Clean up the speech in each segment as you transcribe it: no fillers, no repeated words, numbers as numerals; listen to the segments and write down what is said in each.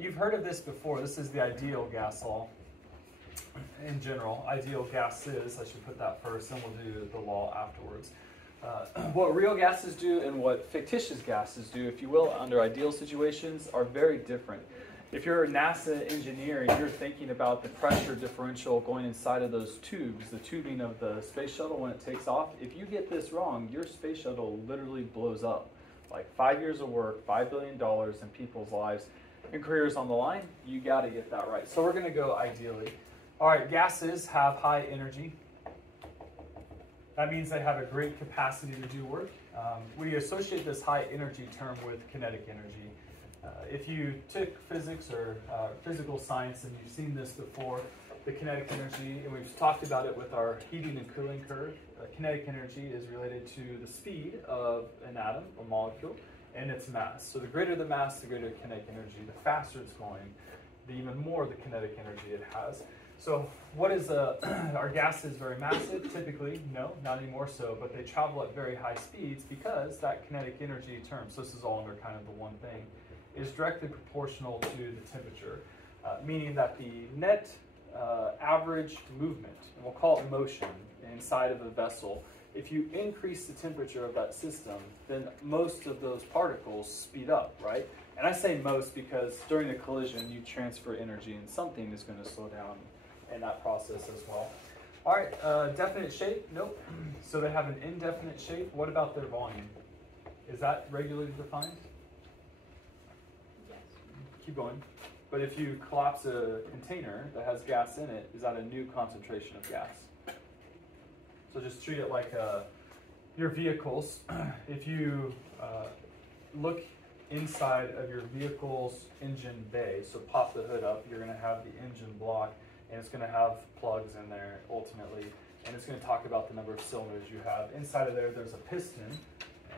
You've heard of this before. This is the ideal gas law. In general, ideal gases, I should put that first, then we'll do the law afterwards. What real gases do and what fictitious gases do, if you will, under ideal situations are very different. If you're a NASA engineer and you're thinking about the pressure differential going inside of those tubes, the tubing of the space shuttle when it takes off, if you get this wrong, your space shuttle literally blows up. Like 5 years of work, $5 billion, and people's lives and careers on the line, you got to get that right. So we're going to go ideally. All right, gases have high energy. That means they have a great capacity to do work. We associate this high energy term with kinetic energy. If you took physics or physical science and you've seen this before, the kinetic energy, and we've talked about it with our heating and cooling curve, kinetic energy is related to the speed of an atom or molecule and its mass. So the greater the mass, the greater kinetic energy. The faster it's going, the even more the kinetic energy it has. So what is are gases very massive? Typically, no, not anymore so, but they travel at very high speeds because that kinetic energy term, so this is all under kind of the one thing, is directly proportional to the temperature, meaning that the net average movement, and we'll call it motion, inside of a vessel, if you increase the temperature of that system, then most of those particles speed up, right? And I say most because during a collision, you transfer energy and something is going to slow down in that process as well. All right, definite shape? Nope. So they have an indefinite shape. What about their volume? Is that regularly defined? Yes. Keep going. But if you collapse a container that has gas in it, is that a new concentration of gas? So just treat it like your vehicles. If you look inside of your vehicle's engine bay, so pop the hood up, you're going to have the engine block, and it's going to have plugs in there ultimately, and it's going to talk about the number of cylinders you have. Inside of there, there's a piston,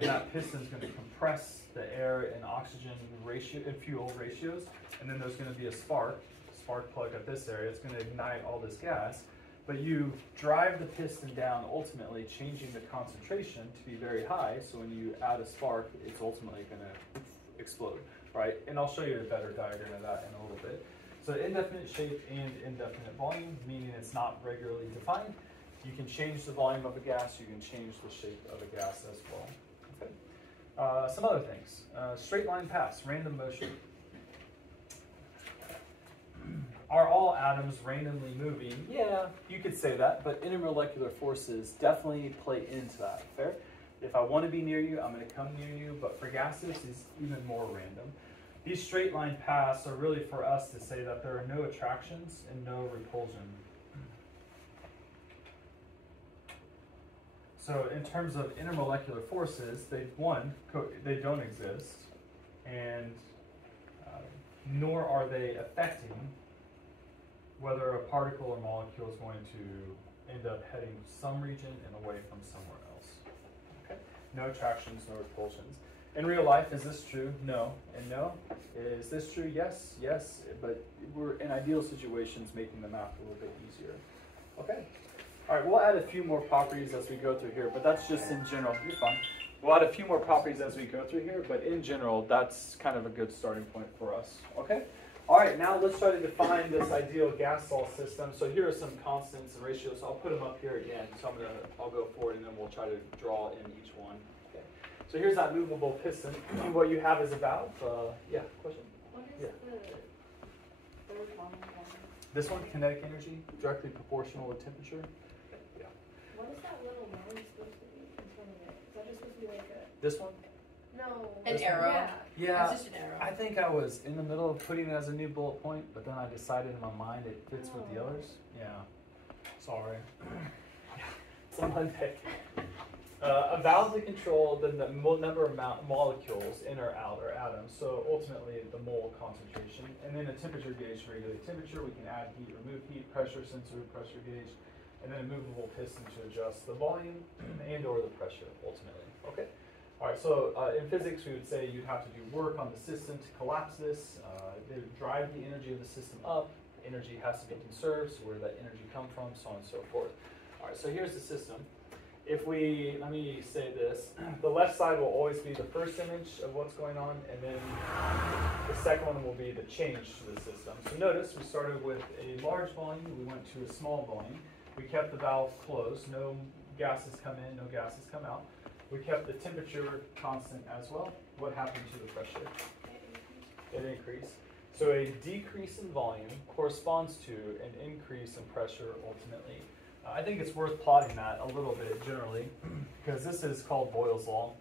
and that piston is going to compress the air and oxygen ratio and fuel ratios, and then there's going to be a spark plug at this area. It's going to ignite all this gas, but you drive the piston down, ultimately changing the concentration to be very high, so when you add a spark, it's ultimately going to explode, right? And I'll show you a better diagram of that in a little bit. So indefinite shape and indefinite volume, meaning it's not regularly defined. You can change the volume of a gas, you can change the shape of a gas as well. Okay. Some other things. Straight line paths, random motion. Are all atoms randomly moving? Yeah, you could say that, but intermolecular forces definitely play into that. Fair? If I want to be near you, I'm going to come near you, but for gases, it's even more random. These straight line paths are really for us to say that there are no attractions and no repulsion. So in terms of intermolecular forces, they don't exist, and nor are they affecting whether a particle or molecule is going to end up heading some region and away from somewhere else. Okay? No attractions, no repulsions. In real life, is this true? No. And no. Is this true? Yes. Yes. But we're in ideal situations making the math a little bit easier. Okay. All right, we'll add a few more properties as we go through here, but that's just in general. You're fine. We'll add a few more properties as we go through here, but in general, that's kind of a good starting point for us. Okay? All right, now let's try to define this ideal gas law system. So here are some constants and ratios. So I'll put them up here again. So I'll go forward and then we'll try to draw in each one. Okay. So here's that movable piston. What you have is a valve. Yeah, question? What is the third one? This one, kinetic energy, directly proportional to temperature. Yeah. What is that little line supposed to be in front of it? Is that just supposed to be like a... This one? No. An arrow. Yeah. Yeah, It's just an arrow. I think I was in the middle of putting it as a new bullet point, but then I decided in my mind it fits with the others. Yeah, sorry. Some Monday. A valve to control the number of molecules in or out, or atoms, so ultimately the mole concentration. And then a temperature gauge to regulate temperature. We can add heat, remove heat, pressure sensor, pressure gauge, and then a movable piston to adjust the volume and or the pressure ultimately. Okay. All right, so in physics, we would say you'd have to do work on the system to collapse this. They would drive the energy of the system up. Energy has to be conserved, so where did that energy come from, so on and so forth. All right, so here's the system. if we, let me say this, the left side will always be the first image of what's going on, and then the second one will be the change to the system. So notice we started with a large volume, we went to a small volume. We kept the valve closed, no gases come in, no gases come out. We kept the temperature constant as well. What happened to the pressure? It increased. So a decrease in volume corresponds to an increase in pressure ultimately. I think it's worth plotting that a little bit generally, because this is called Boyle's law.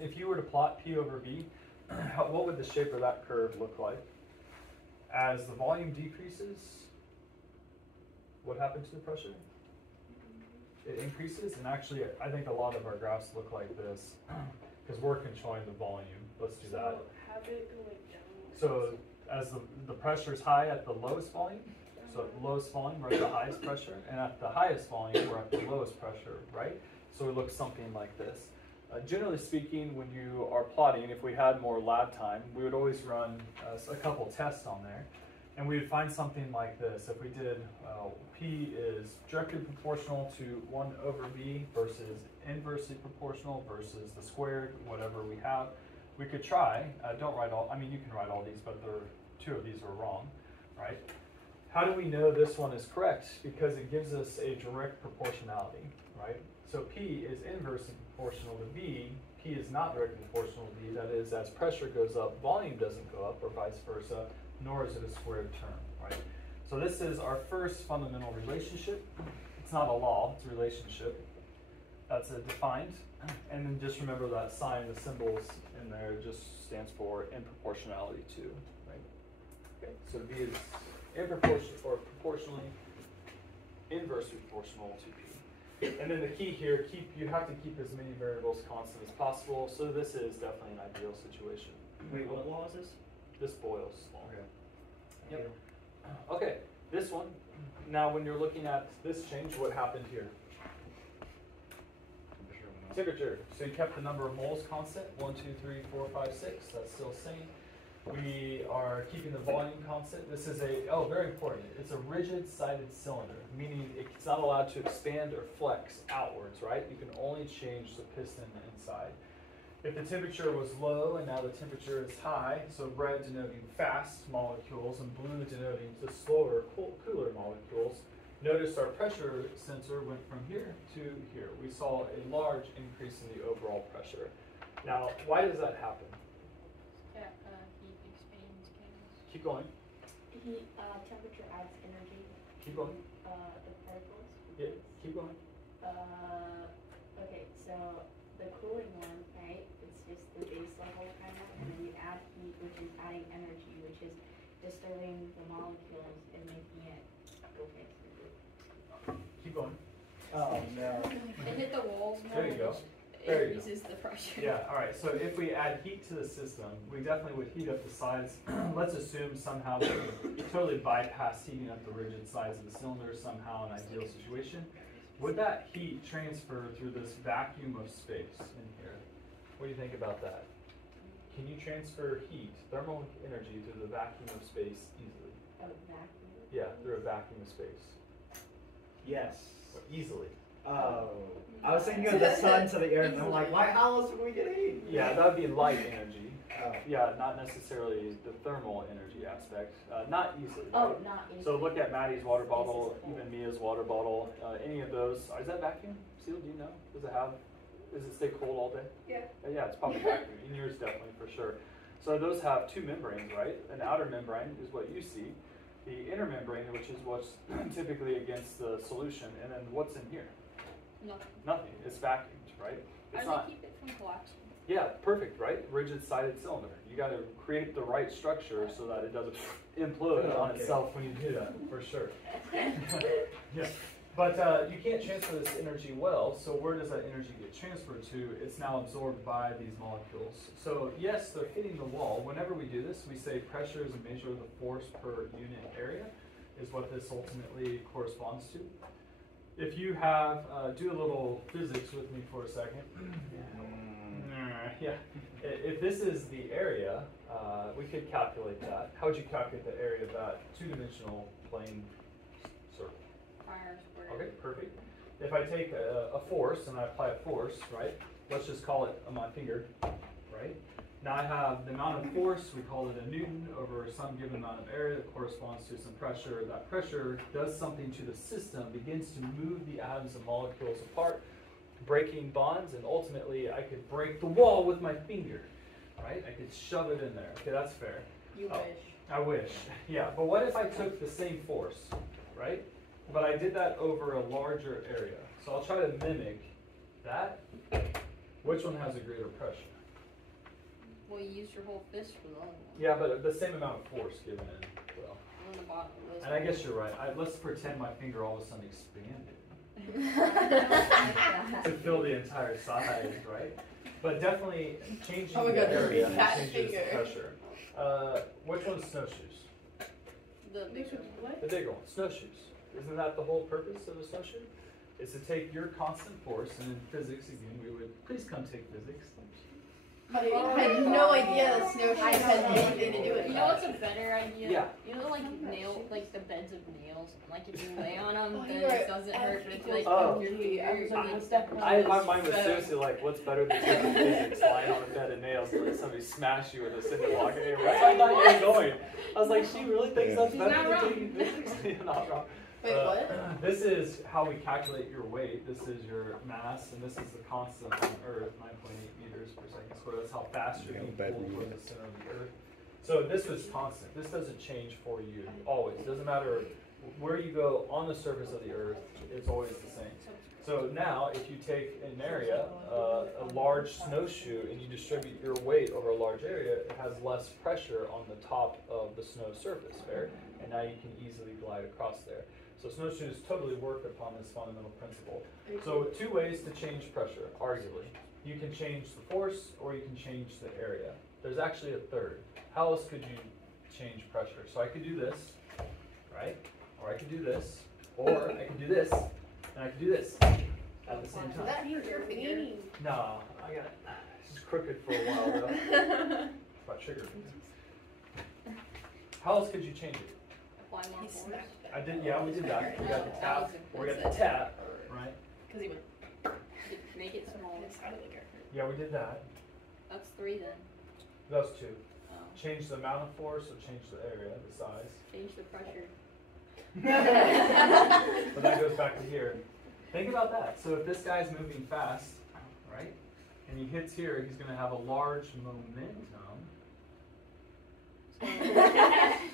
If you were to plot P over V, what would the shape of that curve look like? As the volume decreases, what happens to the pressure? It increases, and actually I think a lot of our graphs look like this, because we're controlling the volume. Let's do that. So have it going down. So as the pressure is high at the lowest volume, so at the lowest volume we're at the highest pressure, and at the highest volume we're at the lowest pressure, right? So it looks something like this. Generally speaking, when you are plotting, if we had more lab time, we would always run a couple tests on there, and we would find something like this. If we did P is directly proportional to 1 over V versus inversely proportional versus the squared, whatever we have, we could try, don't write all, I mean you can write all these, but two of these are wrong, right? How do we know this one is correct? Because it gives us a direct proportionality, right? So P is inversely proportional to V, P is not directly proportional to V, that is, as pressure goes up, volume doesn't go up, or vice versa, nor is it a squared term, right? So this is our first fundamental relationship. It's not a law, it's a relationship. That's a defined, and then just remember that sign, the symbols in there just stands for in proportionality to, right? Okay, so V is in proportion or proportionally inversely proportional to P. And then the key here, you have to keep as many variables constant as possible. So this is definitely an ideal situation. Wait, what law is this? This Boyle's law. Okay. Yep. Okay, this one. Now when you're looking at this change, what happened here? Temperature. So you kept the number of moles constant, 1, 2, 3, 4, 5, 6. That's still the same. We are keeping the volume constant. This is very important. It's a rigid-sided cylinder, meaning it's not allowed to expand or flex outwards, right? You can only change the piston inside. If the temperature was low and now the temperature is high, so red denoting fast molecules and blue denoting the slower, cooler molecules, notice our pressure sensor went from here to here. We saw a large increase in the overall pressure. Now, why does that happen? Heat expands gas. Keep going. Heat, temperature adds energy. Keep going. The particles. Yeah, keep going. Okay, so the cooling one, right? It's just the base level kind of, and then you add heat, which is adding energy, which is disturbing the molecules and making it go faster. Keep going. Oh no. It hit the walls more. There you go. which There you go. increases the pressure. Yeah, all right. So if we add heat to the system, we definitely would heat up the sides. Let's assume somehow we totally bypass heating up the rigid sides of the cylinder somehow in an ideal situation. Would that heat transfer through this vacuum of space in here? What do you think about that? Can you transfer heat, thermal energy, through the vacuum of space easily? A vacuum. Yeah, through a vacuum of space. Yes. Easily. Oh. I was thinking of the sun to the earth, and I'm like, why, how else would we get heat? Yeah, that would be light energy. Oh. Yeah, not necessarily the thermal energy aspect. Not easily. Oh, right? not easy. So look at Maddie's water bottle, even Mia's water bottle. Any of those, is that vacuum sealed? Do you know? Does it stay cold all day? Yeah. Yeah, it's probably vacuum. In yours, definitely, for sure. So those have two membranes, right? An outer membrane is what you see. The inner membrane, which is what's typically against the solution. And then what's in here? Nothing. Nothing. It's vacuumed, right? It's How not. do they keep it from collapsing? Yeah, perfect, right? Rigid-sided cylinder. You got to create the right structure so that it doesn't implode on itself when you do that, for sure. Yeah, but you can't transfer this energy well, so where does that energy get transferred to? It's now absorbed by these molecules. So yes, they're hitting the wall. Whenever we do this, we say pressure is a measure of the force per unit area, is what this ultimately corresponds to. If you have, do a little physics with me for a second. Yeah. If this is the area, we could calculate that. How would you calculate the area of that two-dimensional plane circle? Fire square. Okay, perfect. if I take a force and I apply a force, right? Let's just call it on my finger, right? Now I have the amount of force, we call it a Newton, over some given amount of area that corresponds to some pressure. That pressure does something to the system, begins to move the atoms and molecules apart, breaking bonds, and ultimately I could break the wall with my finger, right? I could shove it in there. Okay, that's fair. You Oh. wish. I wish, yeah. But what if I took the same force, right? But I did that over a larger area. So I'll try to mimic that. Which one has a greater pressure? Well, you used your whole fist for the other one. Yeah, but the same amount of force given in. Well, On the bottom. Those and I ones. guess you're right. Let's pretend my finger all of a sudden expanded to fill the entire size, right? But definitely changing Oh my the God, area fat changes the finger. pressure. Which one's snowshoes? The bigger one. What? The bigger one, snowshoes. Isn't that the whole purpose of a snowshoe? Is to take your constant force, and in physics, again, we would, please come take physics. I had no idea that snowshoes had anything to do with You know what's that. a better idea? Yeah. You know, like like the beds of nails. Like if you lay on them, Oh, then you're it right. doesn't hurt. But if you like Oh. poke your finger, I was like, it what's gets that? My mind was seriously like, what's better than taking physics, lying on a bed of nails, and let somebody smash you with a cinder block? Anyway, that's where I thought you were going. I was like, she really thinks that's She's better not than wrong. taking physics? You're not wrong. Wait, what? This is how we calculate your weight. This is your mass, and this is the constant on Earth, 9.8 meters per second squared. That's how fast you're being pulled from the center of the Earth. So this was constant. This doesn't change for you always. It doesn't matter where you go on the surface of the Earth, it's always the same. So now, if you take an area, a large snowshoe, and you distribute your weight over a large area, it has less pressure on the top of the snow surface, fair? And now you can easily glide across there. So snowshoes totally work upon this fundamental principle. So 2 ways to change pressure, arguably. You can change the force, or you can change the area. There's actually a third. How else could you change pressure? So I could do this, right? Or I could do this, or I could do this, and I could do this at the same Did time. that hurt your finger? No, I got it. This is crooked for a while though. It's my trigger finger. How else could you change it? apply more He force. smacked that. I did, yeah, we did that. We got the That tap, was we got the impressive. tap, right? Because he went, Make it smaller. it sounded like it hurt. Yeah, we did that. That's 3 then. Those 2. Oh. Change the amount of force or change the area, the size. Change the pressure. But that goes back to here. Think about that. So if this guy's moving fast, right, and he hits here, he's going to have a large momentum.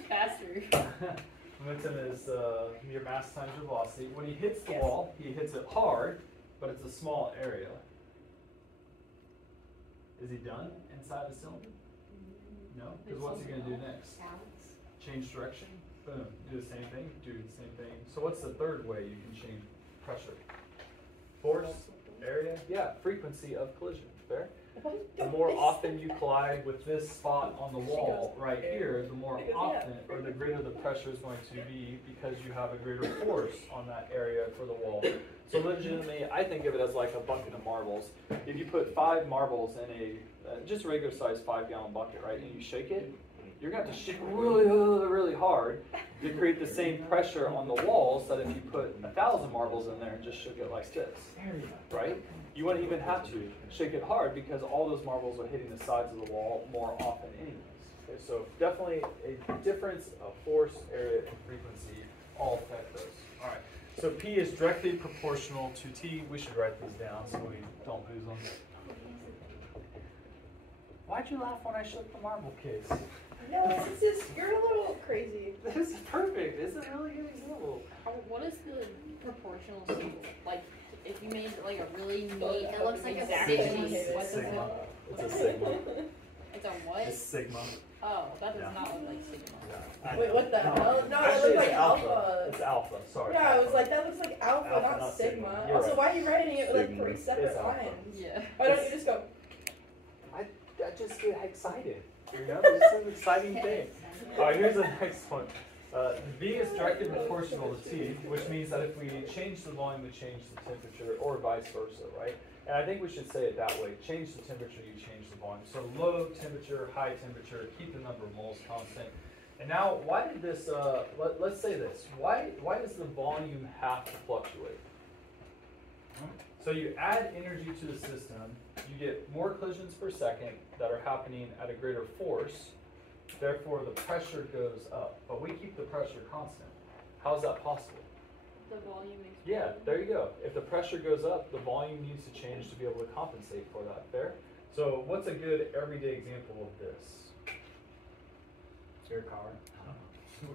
Faster. Momentum is your mass times your velocity. When he hits the wall, he hits it hard, but it's a small area. Is he done inside the cylinder? No? Because what's he going to do next? Balance. Change direction? Boom. Do the same thing? Do the same thing. So what's the third way you can change pressure? Force? Area? Yeah, frequency of collision. Fair? The more often you collide with this spot on the wall right here, the more often or the greater the pressure is going to be because you have a greater force on that area for the wall. So legitimately, I think of it as like a bucket of marbles. If you put 5 marbles in a just a regular size 5-gallon bucket, right, and you shake it, you're going to have to shake really, really, really hard to create the same pressure on the walls that if you put 1,000 marbles in there and just shook it like this, right? You wouldn't even have to shake it hard because all those marbles are hitting the sides of the wall more often anyways. Okay, so definitely a difference of force, area, and frequency all affect those. All right, so P is directly proportional to T. We should write these down so we don't lose them. Why'd you laugh when I shook the marble case? No, it's just, you're a little crazy. This is perfect. This is a really good example. What is the proportional symbol? Like, if you made like a really neat, It looks like a exact sigma. shape, what's the Sigma. symbol? It's a sigma. It's a what? It's sigma. Oh, that does Yeah. not look like sigma. Yeah. Wait, what the hell? No, it Actually, looks it's like alpha. It's alpha. Sorry. Yeah, I was alpha. like, that looks like alpha, Alpha, not not sigma. sigma. You're Also, right. why are you writing it with like Sigma. 3 separate It's alpha. lines? Yeah. Why don't you just go? I just get excited. You know, it's an exciting thing. All right, here's the next one. V is directly proportional to T, which means that if we change the volume, we change the temperature, or vice versa, right? And I think we should say it that way. Change the temperature, you change the volume. So low temperature, high temperature, keep the number of moles constant. And now, why did this, let's say this. Why does the volume have to fluctuate? So you add energy to the system, you get more collisions per second that are happening at a greater force, therefore the pressure goes up, but we keep the pressure constant. How is that possible? The volume is. Yeah, there you go. If the pressure goes up, the volume needs to change to be able to compensate for that. Fair? So what's a good everyday example of this? Your car.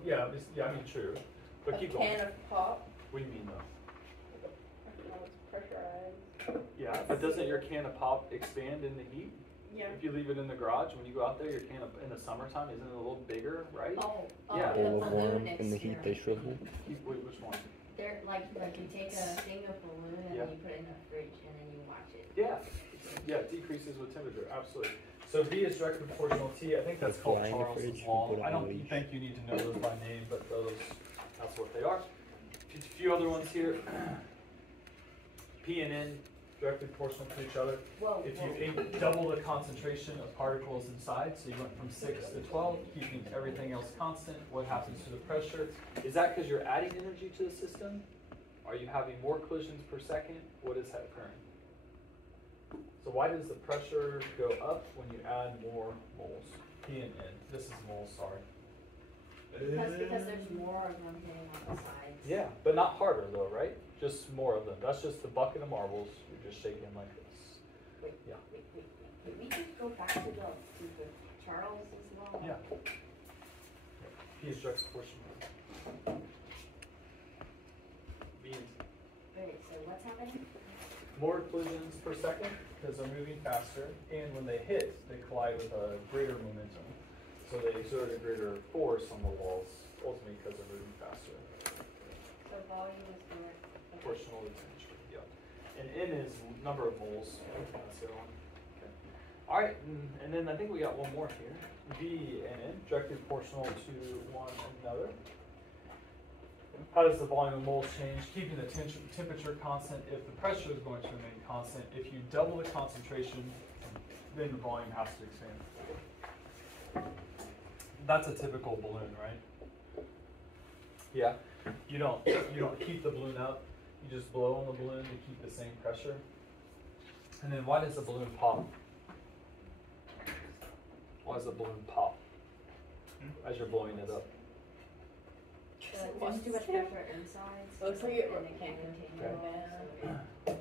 Yeah, I mean true. But keep A going. can of pop. What do you mean though? Pressurized. Yeah, but doesn't your can of pop expand in the heat? Yeah. If you leave it in the garage, when you go out there, your can of, in the summertime, isn't it a little bigger, right? Oh, Yeah. the All of balloon warm in the heat they shrivel. Wait, which one? They're like you take a thing of balloon and Yeah. then you put it in the fridge and then you watch it. Yeah, yeah, it decreases with temperature, absolutely. So V is directly proportional to T. I think that's Like called flying in the Charles's fridge, you law. put it I on don't the leash. think you need to know those by name, but those, that's what they are. A few other ones here. P and N directly proportional to each other. Whoa, If whoa. you double the concentration of particles inside, so you went from 6 to 12, keeping everything else constant, what happens to the pressure? Is that because you're adding energy to the system? Are you having more collisions per second? What is that occurring? So why does the pressure go up when you add more moles? P and N. This is moles, sorry. Because there's more of them hitting on the sides. Yeah, but not harder though, right? Just more of them. That's just the bucket of marbles. You're just shaking like this. Wait, Yeah. wait. Can we just go back to the Charles's law? Yeah. P is direct proportional. B and T. Wait, so what's happening? More collisions per second because they're moving faster, and when they hit, they collide with a greater momentum. So they exert a greater force on the walls, ultimately because they're moving faster. So volume is more. Proportional to temperature, yeah. And N is number of moles. That's the other one. Okay. All right, and then I think we got one more here. V and N, directly proportional to one another. How does the volume of moles change? Keeping the temperature constant if the pressure is going to remain constant. If you double the concentration, then the volume has to expand. That's a typical balloon, right? Yeah. You don't heat the balloon up. You just blow on the balloon to keep the same pressure. And then why does the balloon pop? Why does the balloon pop as you're blowing it up? There's too much pressure inside. Looks like it and it can't contain it all, so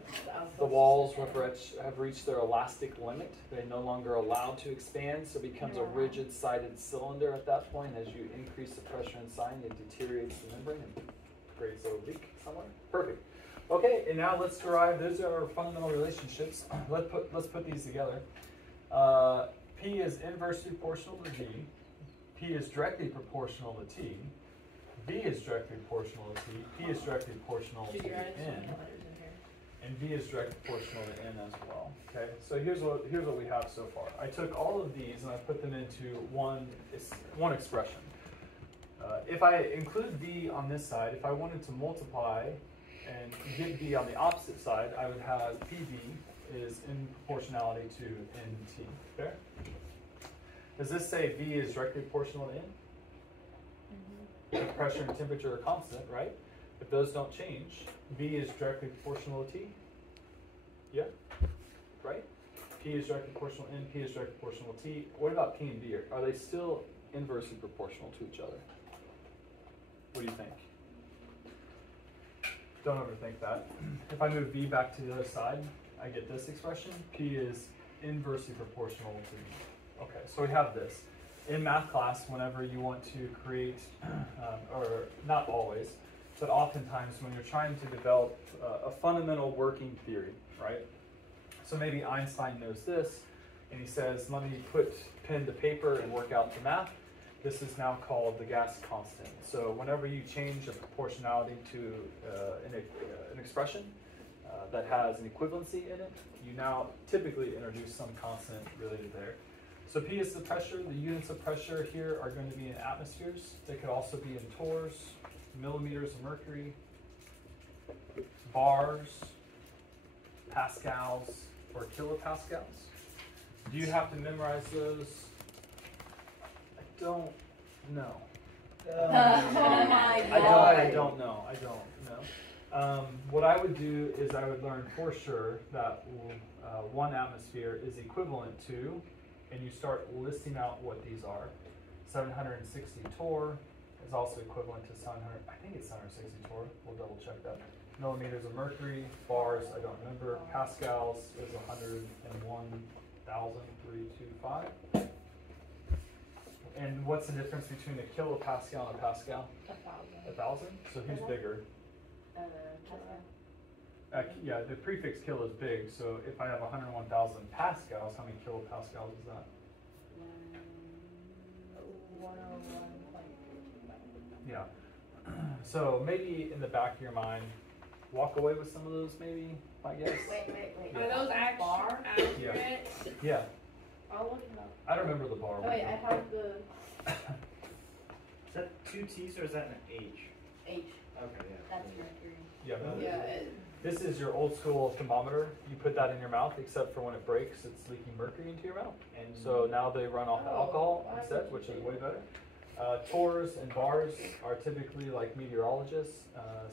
The walls have reached their elastic limit. They're no longer allowed to expand, so it becomes a rigid sided cylinder at that point. As you increase the pressure inside, it deteriorates the membrane and creates a leak somewhere. Perfect. Okay, and now let's derive, those are our fundamental relationships. Let's put these together. P is inversely proportional to V. P is directly proportional to T. V is directly proportional to T. P is directly proportional to Should you write so N. many letters in here? And V is directly proportional to N as well. Okay, so here's what we have so far. I took all of these and I put them into one expression. If I include V on this side, if I wanted to multiply and get V on the opposite side, I would have PV is in proportionality to NT. Fair? Does this say V is directly proportional to N? If pressure and temperature are constant, right? If those don't change, V is directly proportional to T. Yeah? Right? P is directly proportional to N, P is directly proportional to T. What about P and V? Are they still inversely proportional to each other? What do you think? Don't overthink that. If I move V back to the other side, I get this expression. P is inversely proportional to V. Okay, so we have this. In math class, whenever you want to create, or not always, but oftentimes when you're trying to develop a fundamental working theory, right? So maybe Einstein knows this, and he says, let me put pen to paper and work out the math. This is now called the gas constant. So whenever you change a proportionality to an expression that has an equivalency in it, you now typically introduce some constant related there. So P is the pressure. The units of pressure here are going to be in atmospheres. They could also be in torrs, millimeters of mercury, bars, pascals, or kilopascals. Do you have to memorize those? I don't know. Oh my I god. don't know. What I would do is I would learn for sure that 1 atmosphere is equivalent to, and you start listing out what these are. 760 torr is also equivalent to 700, I think it's 760 torr, we'll double check that. Millimeters of mercury, bars, I don't remember. Pascals is 101,325. And what's the difference between a kilopascal and a pascal? 1,000. 1,000? So who's bigger? Yeah, the prefix kilo is big, so if I have 101,000 pascals, how many kilopascals is that? 101.329. Yeah. So maybe in the back of your mind, walk away with some of those maybe, I guess. Wait. Yeah. Are those accurate? Yeah. I'll look it up. I don't remember the bar. Oh wait, I have the Is that 2 T's or is that an H? H. Okay, yeah. That's mercury. Yeah. yeah. This is your old school thermometer. You put that in your mouth, except for when it breaks, it's leaking mercury into your mouth. And so now they run off alcohol instead, which is way better. Torrs and bars are typically like meteorologists,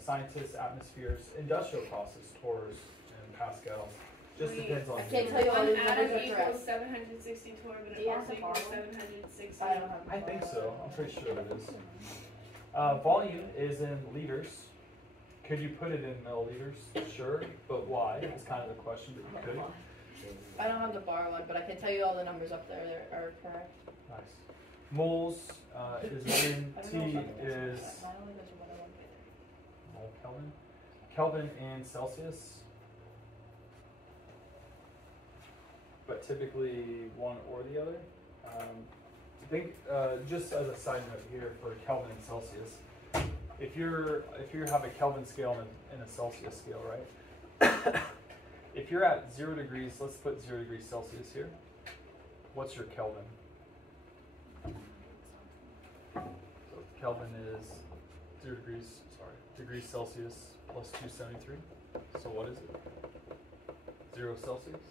scientists, atmospheres, industrial process, torrs and pascals. Just depends on. I can't tell you all One these numbers atom are correct. equals 760 torr, but Do it you have also the equals bar one? 760. I don't have. I think so. I'm pretty sure it is. Volume is in liters. Could you put it in milliliters? Sure, but why? It's kind of the question, but you could. I don't have the bar one, but I can tell you all the numbers up there that are correct. Nice. Moles is in. I don't T know if I can is answer that. Mine only goes to 101. mole Kelvin. Kelvin and Celsius. But typically one or the other. I think just as a side note here for Kelvin and Celsius, if you have a Kelvin scale and a Celsius scale, right? If you're at 0 degrees, let's put 0 degrees Celsius here. What's your Kelvin? So Kelvin is 0 degrees Celsius plus 273. So what is it? 0 Celsius?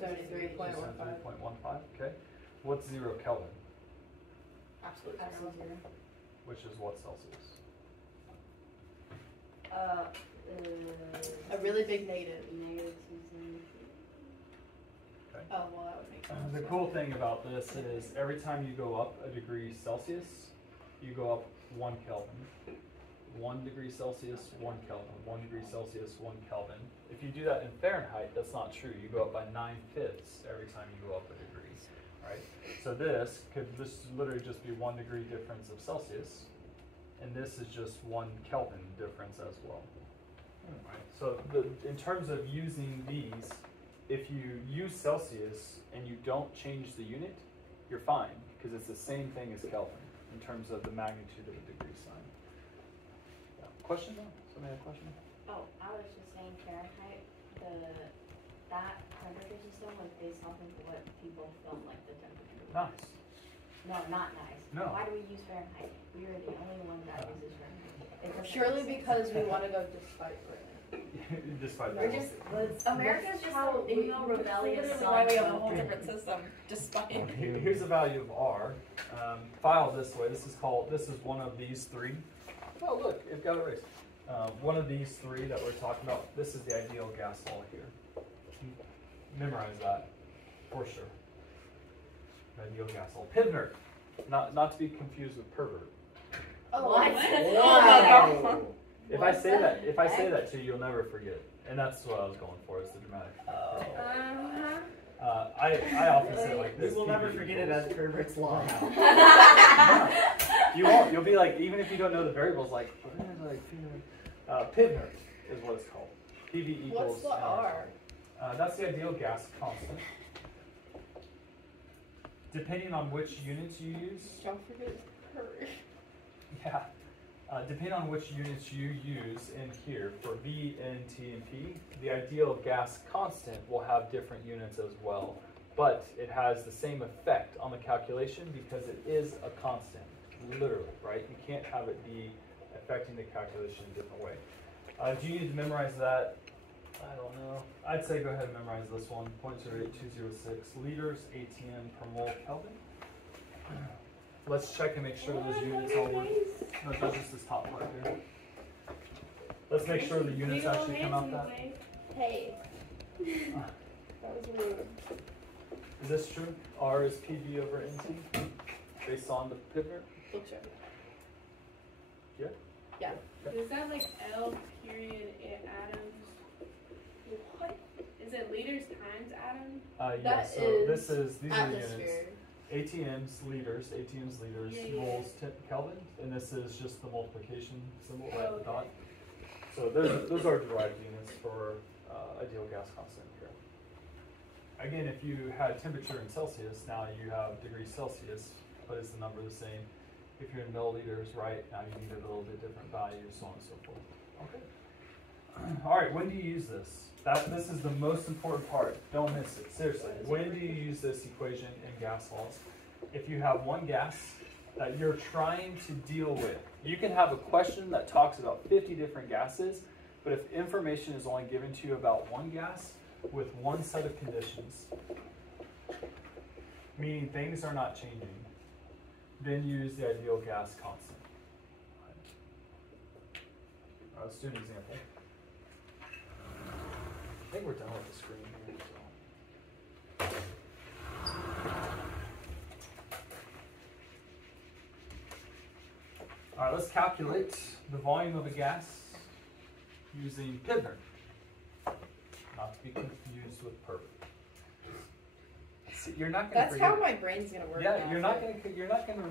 273.15. 273.15. Okay. What's 0 Kelvin? Absolute zero. Which is what Celsius? A really big negative. Negative 273. Okay. Oh well, that would make sense. The cool thing about this is every time you go up a degree Celsius, you go up 1 Kelvin. 1 degree Celsius, 1 Kelvin. 1 degree Celsius, 1 Kelvin. If you do that in Fahrenheit, that's not true. You go up by 9/5 every time you go up a degree, right? So this literally just be 1 degree difference of Celsius, and this is just 1 Kelvin difference as well. Right? So in terms of using these, if you use Celsius and you don't change the unit, you're fine, because it's the same thing as Kelvin in terms of the magnitude of the degree sign. Yeah. Question? Somebody have a question? Oh, I was just saying Fahrenheit, that temperature system was based off of what people felt like the temperature was. Nice. No, not nice. No. Why do we use Fahrenheit? We are the only one that uses Fahrenheit. It doesn't Surely make sense. because we want to go despite Britain. Despite We're that. just, America's just an ignorant, rebellious Literally son. why we have a whole different system, despite. Here's the value of R. Filed this way. This is one of these 3. Oh look, it got erased. One of these 3 that we're talking about. This is the ideal gas law here. Memorize that for sure. Ideal gas law. Pivner, not to be confused with pervert. Oh, What? Wow. If I say that to you, you'll never forget. And that's what I was going for. Is the dramatic. I often say it like We this. will never PV forget it equals- as Herbert's law now. You won't. You'll be like, even if you don't know the variables, Pivner is what it's called. PV equals. What's the R? That's the ideal gas constant. Depending on which units you use, Don't forget her. yeah. Depending on which units you use in here for V, N, T, and P, the ideal gas constant will have different units as well. But it has the same effect on the calculation because it is a constant, literally, right? You can't have it be affecting the calculation a different way. Do you need to memorize that? I don't know. I'd say go ahead and memorize this one, 0.08206 liters ATM per mole Kelvin. Let's check and make sure those units all work. No, that's just this top part here. Let's make sure the units actually come out that. Hey. That was rude. Is this true? R is PV over NT based on the pivot? Looks right. Is that like L period atoms? What? Is it liters times atoms? Yeah, That so is these are units. Atmosphere. ATMs, liters, Yeah, yeah, moles, Kelvin, and this is just the multiplication symbol, right, Oh, the dot. okay. So those are derived units for ideal gas constant here. Again, if you had temperature in Celsius, now you have degrees Celsius, but is the number the same? If you're in milliliters, right, now you need a little bit different value, so on and so forth. Okay. All right, when do you use this? This is the most important part. Don't miss it. Seriously. When do you use this equation in gas laws? If you have one gas that you're trying to deal with, you can have a question that talks about 50 different gases, but if information is only given to you about one gas with one set of conditions, meaning things are not changing, then use the ideal gas constant. All right, let's do an example. I think we're done with the screen here. All right, let's calculate the volume of a gas using Pivner, not to be confused with Pervert. See, you're not going to. That's how my brain's gonna work. Yeah, now. you're not gonna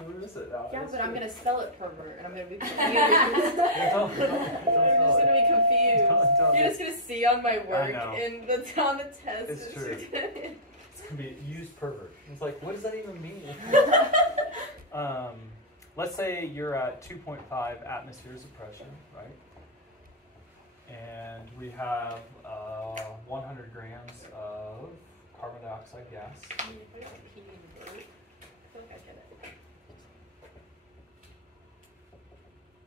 lose it now. Yeah, It's but I'm true. gonna spell it pervert, and I'm gonna be confused. Yeah, don't I'm just gonna be confused. Don't You're just gonna see on my work know. and that's on the test. It's true. It's gonna be used pervert. It's like, what does that even mean? Let's say you're at 2.5 atmospheres of pressure, right? And we have 100 grams of carbon dioxide gas.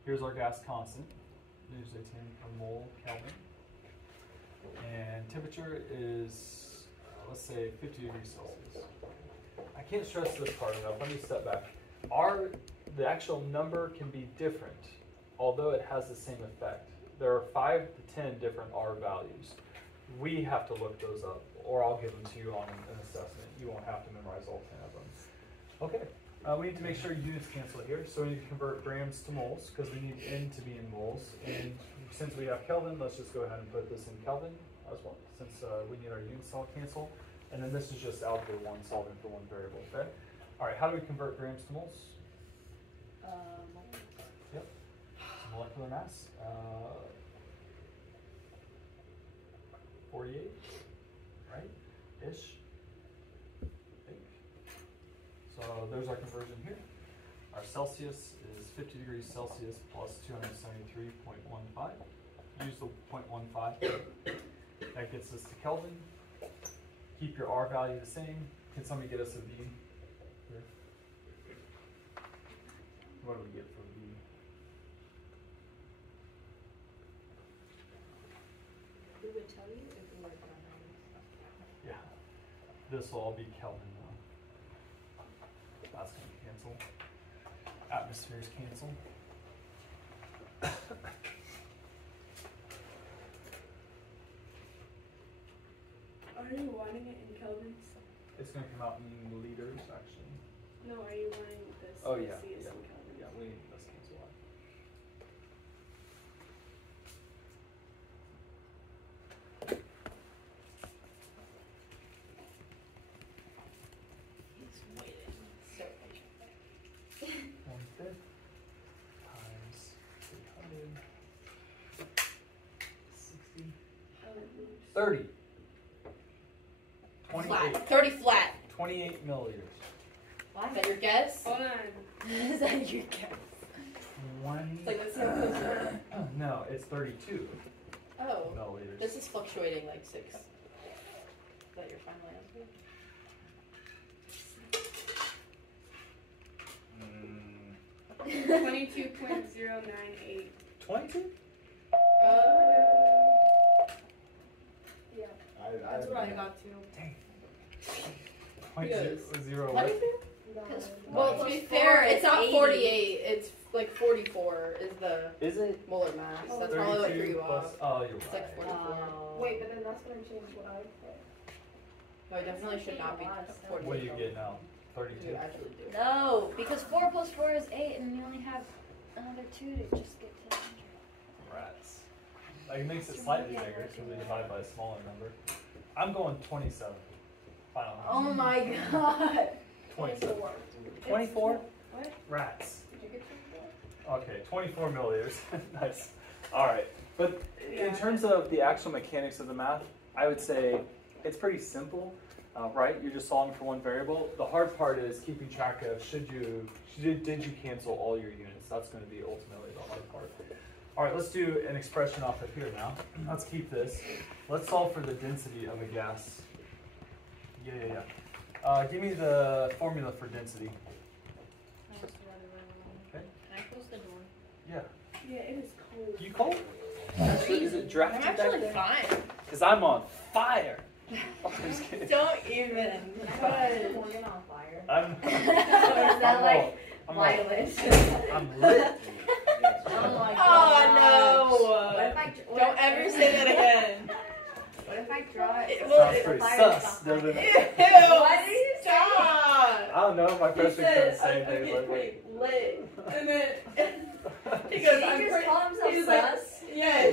Here's our gas constant, usually 10 per mole Kelvin. And temperature is, let's say, 50 degrees Celsius. I can't stress this part enough. Let me step back. The actual number can be different, although it has the same effect. There are 5 to 10 different R values. We have to look those up, or I'll give them to you on an assessment. You won't have to memorize all 10 of them. Okay. We need to make sure units cancel here, so we need to convert grams to moles, because we need N to be in moles. And since we have Kelvin, let's just go ahead and put this in Kelvin as well, since we need our units all cancel. And then this is just algebra 1 solving for one variable, okay? All right, how do we convert grams to moles? Yep, so molecular mass. 48, right? Ish. I think. So there's our conversion here. Our Celsius is 50 degrees Celsius plus 273.15. Use the 0.15. That gets us to Kelvin. Keep your R value the same. Can somebody get us a V here? What do we get for V? Who would tell you if we were done? Yeah. This will all be Kelvin now. That's going to cancel. Atmospheres cancel. Are you wanting it in kelvins? It's going to come out in liters, actually. No, are you wanting this Oh, yeah. Celsius Yeah, in kelvins? yeah, we need this cancel out. He's waiting. So patient. 1/5 times 300. 60. How it moves. 30. 28. Flat. 30 flat. 28 milliliters. Is that your guess? Hold on. Is that your guess? 20. It's like, let's see how close you are. No, it's 32 Oh. milliliters. This is fluctuating like 6. Is that your final answer? Mm, 22.098. 22? Yeah. That's what I got to. Dang. Yes. 0.0 How do what? you feel? No. Well, to be fair, it's not 48. It's like 44 is the Is it? molar mass. Oh, That's probably what threw 32 you plus, off. oh, you're It's right. like 44. Wait, but then that's gonna change what I put. No, it definitely should not be 44. What do you get now? 32? You actually do. No, because 4 plus 4 is 8, and we only have another 2 to just get to 100. Rats. Like, it makes it slightly bigger because we divide by a smaller number. I'm going 27. Final Oh answer. my god. 27. 24. 24? What? Rats. Did you get 24? Okay, 24 milliliters. Nice. All right. But in Yeah. terms of the actual mechanics of the math, I would say it's pretty simple, right? You're just solving for one variable. The hard part is keeping track of did you cancel all your units? That's going to be ultimately the hard part. All right, let's do an expression off of here now. Let's keep this. Let's solve for the density of a gas. Yeah. Give me the formula for density. Okay. Can I close the door? Yeah. Yeah, it is cold. You cold? Is it I'm drafty back actually there? fine. Because I'm on fire. I'm just kidding. Don't even. Can I put Morgan on fire? I'm, Or is that like I'm violence? lit. Oh my Oh What no. if I Don't ever say that again. What if I draw it? It Sounds will- pretty fire sus, behind doesn't Ew. it? Why did you say Stop. I don't know. My He freshman said, couldn't say I'm things getting like pretty lit. And then he Did goes, he I'm just pretty. call himself He's like, sus? yes.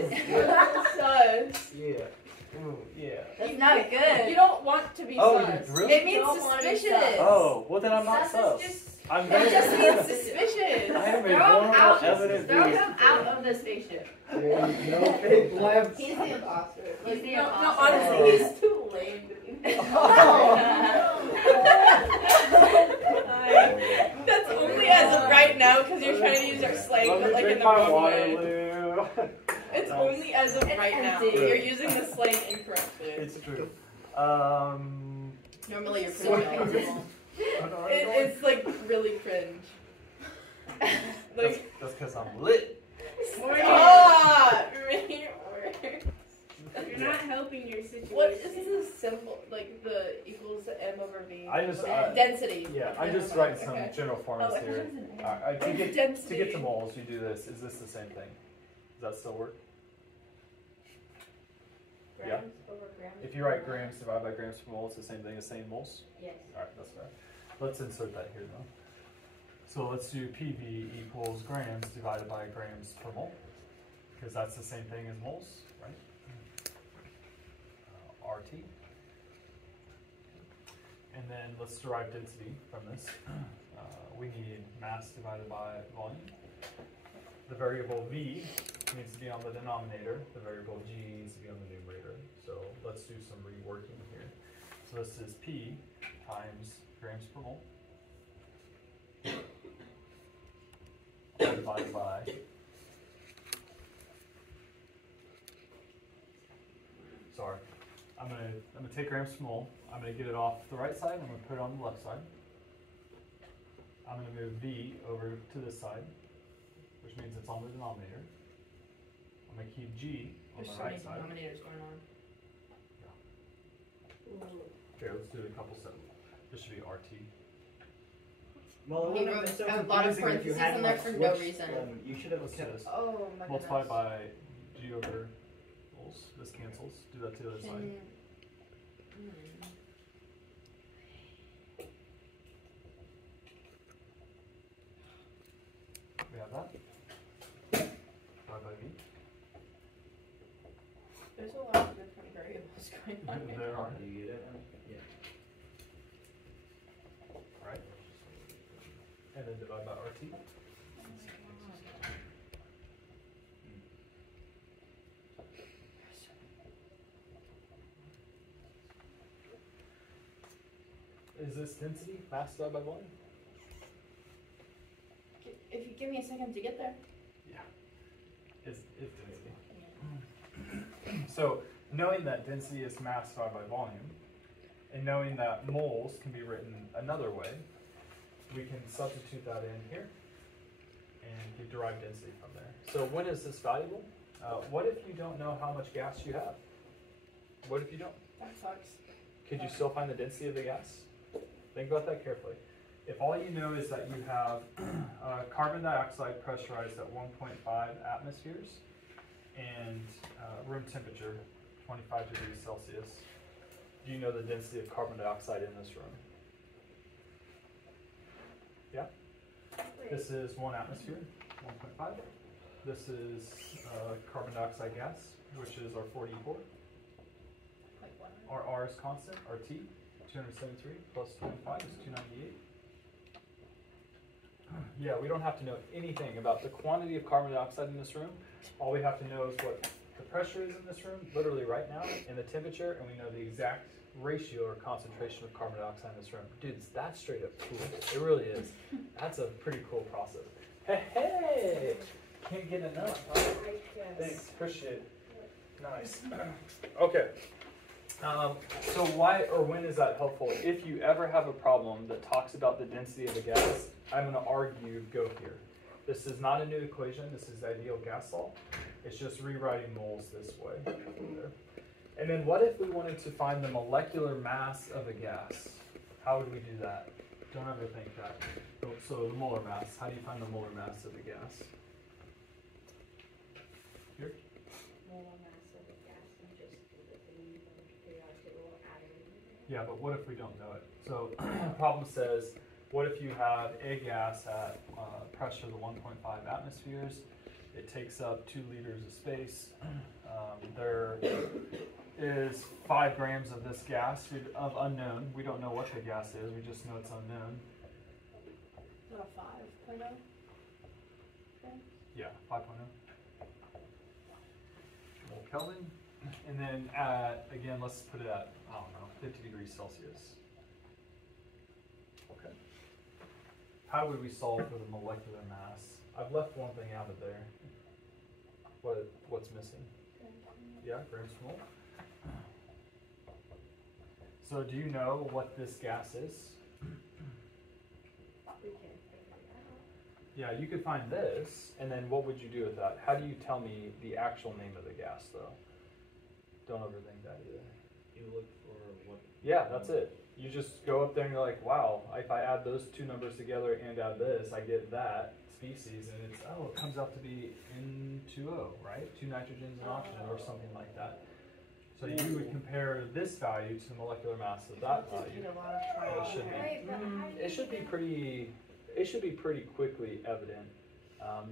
Sus. Yeah. Ooh, yeah. That's not good. You don't want to be Oh, sus. you really? It means Don't wanna be suspicious. sus. Oh, well then I'm not Sus sus. is just I'm It very just means suspicious. I am a throw him vulnerable, out. evident Throw being. him out of the spaceship. No big left. He's the imposter. He's the no, imposter. honestly, he's too lame to be. That's only as of right now because you're trying to use our slang, Let but me like in drink the my wrong way. Waterloo. It's Nice. only as of It's right now. empty. You're using the slang incorrectly. It's true. Normally you're So pretty knowledgeable. It's like really cringe. Like, That's because I'm lit. stop! Really worse. You're not helping your situation. What is this symbol? Like the equals to m over v. I just, Density. yeah, I'm just Okay. writing some general formulas Oh, here. it Alright, to get Density. to moles, you do this. Is this the same thing? Does that still work? Yeah. Grams over grams. If you write grams divided by grams per mole, it's the same thing as saying moles? Yes. Alright, that's fair. Let's insert that here though. So let's do PV equals grams divided by grams per mole, because that's the same thing as moles, right? RT. And then let's derive density from this. We need mass divided by volume. The variable V needs to be on the denominator. The variable G needs to be on the numerator. So let's do some reworking here. So this is P times grams per mole divided by sorry. I'm gonna take grams per mole. I'm gonna get it off the right side. I'm gonna put it on the left side. I'm gonna move V over to this side, which means it's on the denominator. I'm gonna keep G on There's the so many right side. denominators going on. Okay, let's do a couple steps. This should be RT. Well, it He would have wrote been so a lot of confusing if you parentheses had in there like for no switched reason. them. You should have Let's do kept. this. Oh my Multiplied goodness. by G over moles. This cancels. Do that to the other side. We have that. Divided by V. There's a lot of different variables going on here. There are. Do you get it? Yeah. Right? And then divide by RT. Is this density mass divided by volume? If you give me a second to get there. It's density. So knowing that density is mass divided by volume, and knowing that moles can be written another way, we can substitute that in here and get derive density from there. So when is this valuable? What if you don't know how much gas you have? What if you don't? That sucks. Could you still find the density of the gas? Think about that carefully. if all you know is that you have carbon dioxide pressurized at 1.5 atmospheres and room temperature, 25 degrees Celsius, do you know the density of carbon dioxide in this room? Yeah? This is 1 atmosphere, 1.5. This is carbon dioxide gas, which is our 44. Our R is constant, our T, 273 plus 25 is 298. Yeah, we don't have to know anything about the quantity of carbon dioxide in this room. All we have to know is what the pressure is in this room, literally right now, and the temperature, and we know the exact ratio or concentration of carbon dioxide in this room. Dude, that's straight up cool. It really is. That's a pretty cool process. Hey! Can't get enough. Huh? Thanks, appreciate it. Nice. Okay. So why or when is that helpful? If you ever have a problem that talks about the density of a gas, I'm going to argue go here. This is not a new equation. This is the ideal gas law. It's just rewriting moles this way. And then what if we wanted to find the molecular mass of a gas? How would we do that? Don't ever think that. So the molar mass. How do you find the molar mass of a gas? Here? Molar mass of a gas and just do the thing and figure out it will add it. Yeah, but what if we don't know it? So the problem says, what if you have a gas at pressure of 1.5 atmospheres? It takes up 2 liters of space. There is 5 grams of this gas of unknown. We don't know what the gas is. We just know it's unknown. Not a 5.0. Yeah, 5.0. Mole Kelvin. And then at, again, let's put it at, I don't know, 50 degrees Celsius. Okay. How would we solve for the molecular mass? I've left one thing out of there. What's missing? Yeah, grams per mole. So do you know what this gas is? We can figure it out. Yeah, you could find this, and then what would you do with that? How do you tell me the actual name of the gas, though? Don't overthink that either. You look for what? Yeah, that's it. You just go up there and you're like, wow, if I add those 2 numbers together and add this, I get that species, and it's, oh, it comes out to be N2O, right? 2 nitrogens and oxygen, or something like that. So you would compare this value to the molecular mass of that value. It should be pretty quickly evident.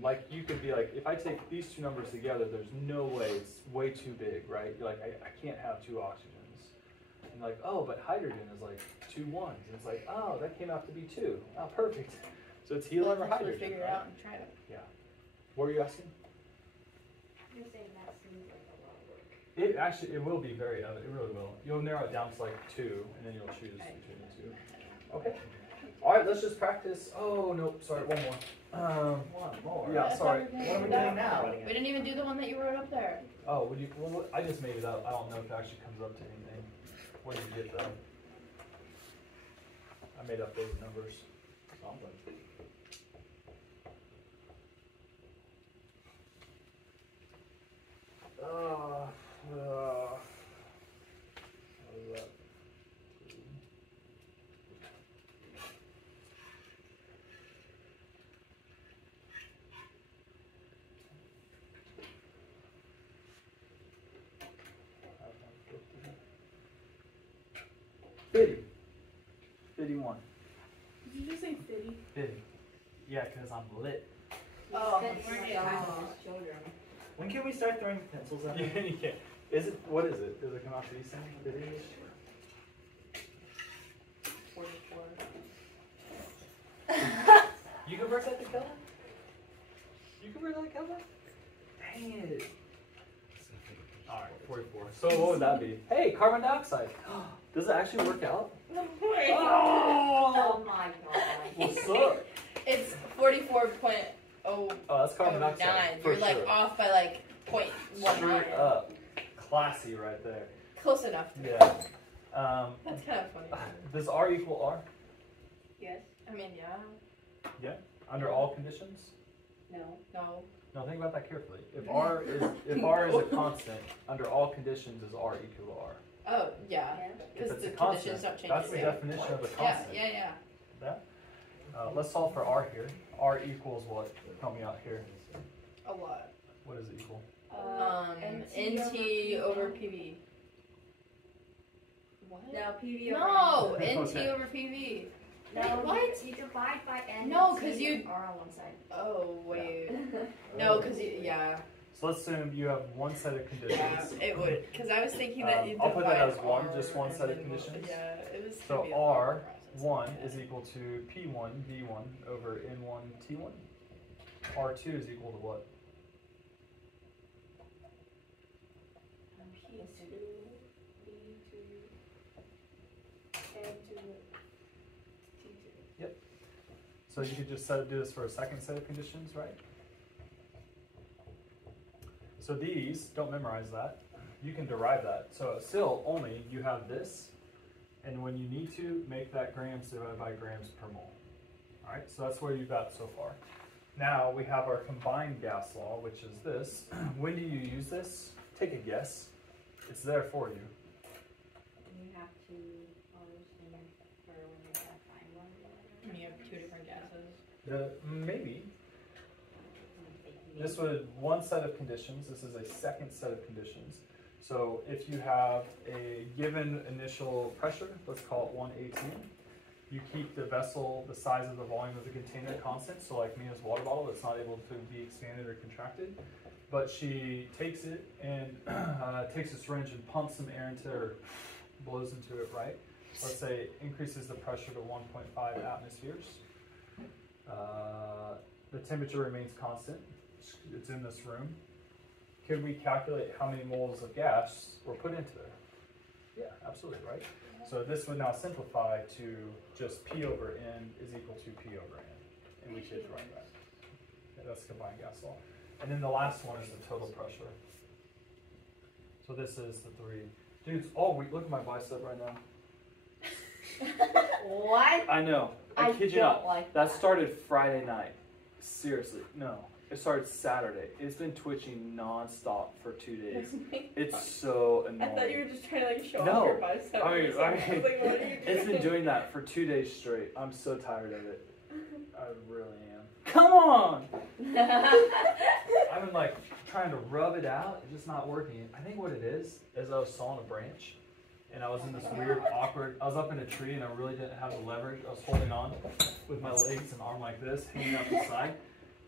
Like you could be like, if I take these 2 numbers together, there's no way, it's way too big, right? You're like, I can't have 2 oxygens. And like, oh, but hydrogen is like 2 ones. And it's like, oh, that came out to be 2. Oh, perfect. So it's helium or hydrogen. Figure it right? out and try it. Yeah. What were you asking? You're saying that seems like a lot of work. It actually, it will be very evident. It really will. You'll narrow it down to like 2, and then you'll choose between the 2. Okay. All right, let's just practice. Oh, nope, sorry, one more. One more. Yeah, I thought sorry. we were What are we doing doing that. now? We didn't even do the one that you wrote up there. Oh, would you? Well, I just made it up. I don't know if it actually comes up to anything. What did you get though? I made up those numbers. Something. What is that? Fitty. 51. Did you just say 50? 50. Yeah, because I'm lit. Oh, That's my like God. children. When can we start throwing pencils at me? You can't. Is it, what is it? Does it come out to be something? 50-ish? 44. You convert that to Kelvin? You convert that to Kelvin? Dang it. Alright, 44. So what would that be? Hey, carbon dioxide. Does it actually work out? Oh my god. What's up? It's 44.09. Oh, that's carbon dioxide. For You're like sure. off by like 0.19. Straight up. Classy right there. Close enough. Yeah. That's kind of funny. Does R equal R? Yes. I mean, yeah. Yeah. Under all conditions? No. No. No, think about that carefully. If R is a constant, under all conditions is R equal to R. Oh, yeah. Yeah. If Because it's the a constant, conditions don't change. that's the too. definition of a Yeah, constant. yeah, yeah. Yeah. Let's solve for R here. R equals what? Help me out here. A lot. What does it equal? NT over PV. What? No, PV over No, Okay. NT over PV. No, What? You divide by N. No, and 'cause T you- and R on one side. Oh wait. No, because yeah, So let's assume you have one set of conditions. it would. Because I was thinking that you. I'll put that divide as one, R just one and set of then conditions. Yeah, it was. So gonna be a long R1 process. is equal to P1 V1 over N1 T1. R2 is equal to what? P2, B2, N2, T2. So you could just do this for a second set of conditions, right? So these, don't memorize that. You can derive that. So still only you have this, and when you need to, make that grams divided by grams per mole. All right, so that's where you've got so far. Now we have our combined gas law, which is this. When do you use this? Take a guess. It's there for you. And you have to understand for when you have to find one. When you have two different gases. Maybe. This would, one set of conditions, this is a second set of conditions. So if you have a given initial pressure, let's call it 118, you keep the vessel, the size of the volume of the container constant, so like Mina's water bottle that's not able to be expanded or contracted. But she takes it and takes a syringe and pumps some air into or blows into it, right? Let's say increases the pressure to 1.5 atmospheres. The temperature remains constant. It's in this room. Could we calculate how many moles of gas were put into there? Yeah, absolutely, right? So this would now simplify to just P over N is equal to P over N. And we should write that. Okay, that's combined gas law. And then the last one is the total pressure. So this is the three. Dudes, all week, look at my bicep right now. What? I know. I kid you don't not. like That started Friday night. Seriously, no. It started Saturday. It's been twitching non-stop for 2 days. It's so I annoying. thought you were just trying to like show No. off your bicep. I or mean, something. I was like, what are you It's been doing? doing that for 2 days straight. I'm so tired of it. I really am. Come on! I've been like trying to rub it out. It's just not working. I think what it is I was sawing a branch and I was in this weird, awkward, I was up in a tree and I really didn't have the leverage. I was holding on with my legs and arm like this, hanging out the side.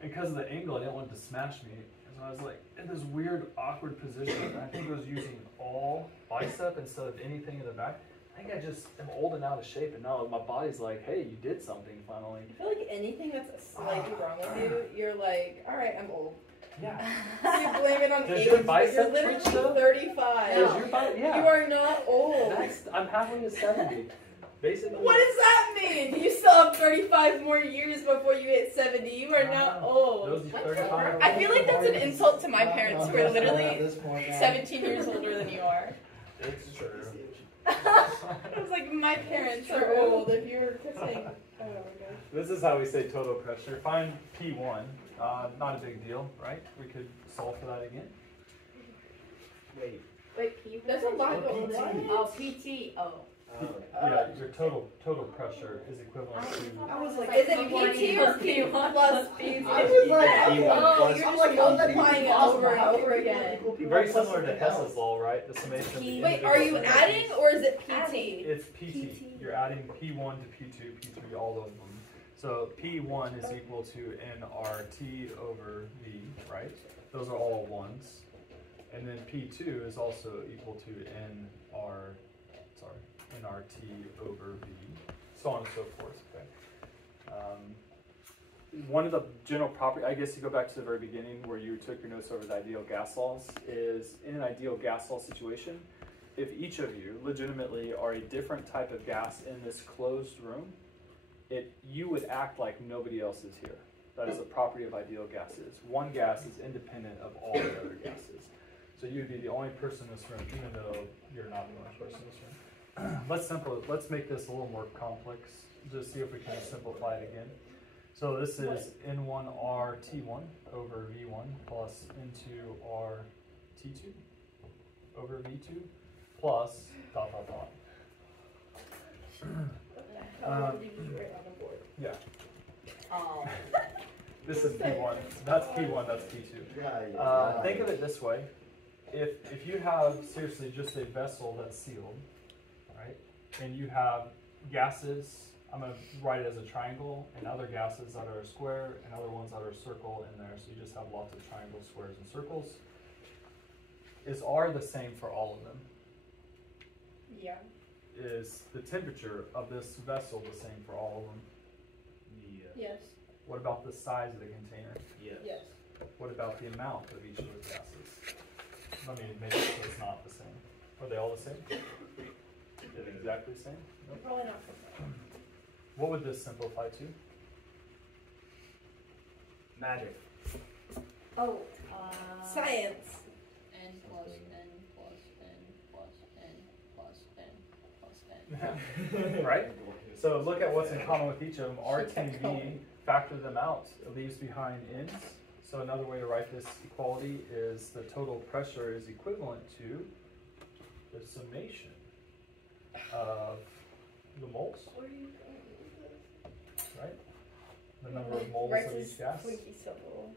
And because of the angle, I didn't want it to smash me. And so I was like in this weird, awkward position. And I think I was using all bicep instead of anything in the back. I think I just am old and out of shape. And now my body's like, hey, you did something finally. I feel like anything that's slightly wrong with you, you're like, all right, I'm old. Yeah. So you blame it on Does age, your but bicep you're literally twitch, though? 35. Does your body, yeah. You are not old. I'm halfway to 70. Basically. What does that mean? You still have 35 more years before you hit 70. You are not old. Those 35. I feel like that's an insult to my parents who are At literally this point, man. 17 years older than you are. It's true. I was like, my parents are old. If you were kissing. Oh my gosh. This is how we say total pressure. Find P1. Not a big deal, right? We could solve for that again. Wait. Wait, P. There's a lot Or going PT. on. Oh, PT. Oh. Yeah, your total pressure is equivalent to. I was like, is it PT or P1 plus P2? I was like, Oh, you're I'm just like, how's that even multiplying it possible? over and How over can again. equal P1 Very plus similar to something else? Hess's law, right? The summation of the Wait, are you individual adding or is it PT? It's PT. You're adding P1 to P2, P3, all of them. So P1 is equal to nRT over V, right? Those are all ones. And then P2 is also equal to nRT over V, so on and so forth. Okay. One of the general property, I guess you go back to the very beginning where you took your notes over the ideal gas laws, is in an ideal gas law situation, if each of you legitimately are a different type of gas in this closed room, you would act like nobody else is here. That is a property of ideal gases. One gas is independent of all the other gases. So you'd be the only person in this room, even though you're not the only person in this room. Let's make this a little more complex. Just see if we can simplify it again. So this is N1R T1 over V1 plus N2R T2 over V2 plus ... Yeah. Oh. This is P1. That's P1. That's P2. Yeah. Think of it this way: if you have seriously just a vessel that's sealed, right, and you have gases, I'm going to write it as a triangle, and other gases that are a square, and other ones that are a circle in there. So you just have lots of triangles, squares, and circles. Is R the same for all of them? Yeah. Is the temperature of this vessel the same for all of them? Yes. What about the size of the container? Yes. What about the amount of each of those gases? Let me make it so it's not the same. Are they all the same? Are they exactly the same? Nope. Probably not. What would this simplify to? Magic. Oh. Science. N plus N plus N plus N plus N plus N. Right? So look at what's in common with each of them. RTV, factor them out. It leaves behind n's. So another way to write this equality is the total pressure is equivalent to the summation of the moles, Where are you going with this? right? The number of moles Right, of this each gas. squeaky symbol.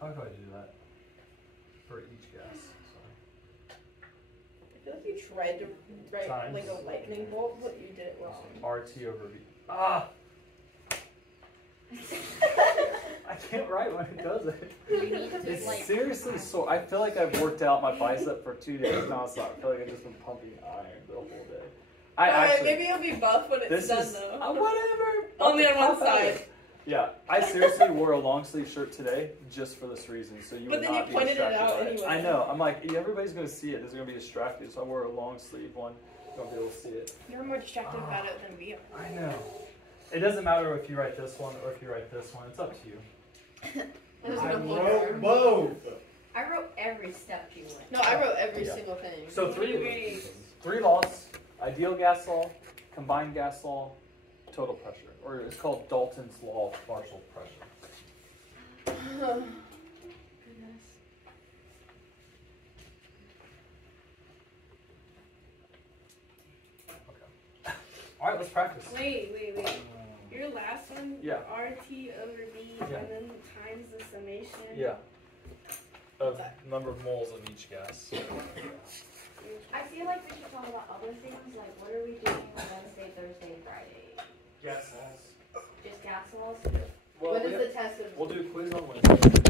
How do I do that? For each gas. I feel like you tried to write Times. like a lightning bolt, but you did it wrong. RT over V. Ah! I can't write when it does it. We need to It's like. seriously so. I feel like I've worked out my bicep for 2 days nonstop. I feel like I've just been pumping iron the whole day. I Alright, actually. maybe you'll be buff when it's This done is though. whatever. Only I'll on one pop out of side. it. Yeah, I seriously wore a long sleeve shirt today just for this reason, so you But would then you not be pointed it distracted out by anyway. I know. I'm like, everybody's gonna see it. They're gonna be distracted, so I wore a long sleeve one. You won't be able to see it. You're more distracted about it than we are. I know. It doesn't matter if you write this one or if you write this one. It's up to you. There's I no wrote border. both. I wrote every step you went. No, I wrote every Yeah. single thing. So three laws: ideal gas law, combined gas law, total pressure, or it's called Dalton's law of partial pressure. Goodness. All right, let's practice. Wait. Your last one, Yeah. RT over V, Yeah. and then times the summation. Yeah. Of number of moles of each gas. I feel like we should talk about other things, like what are we doing on Wednesday, Thursday, Friday? Gas laws. Just gas laws? Well, What is the test of? we'll do a quiz on Wednesday.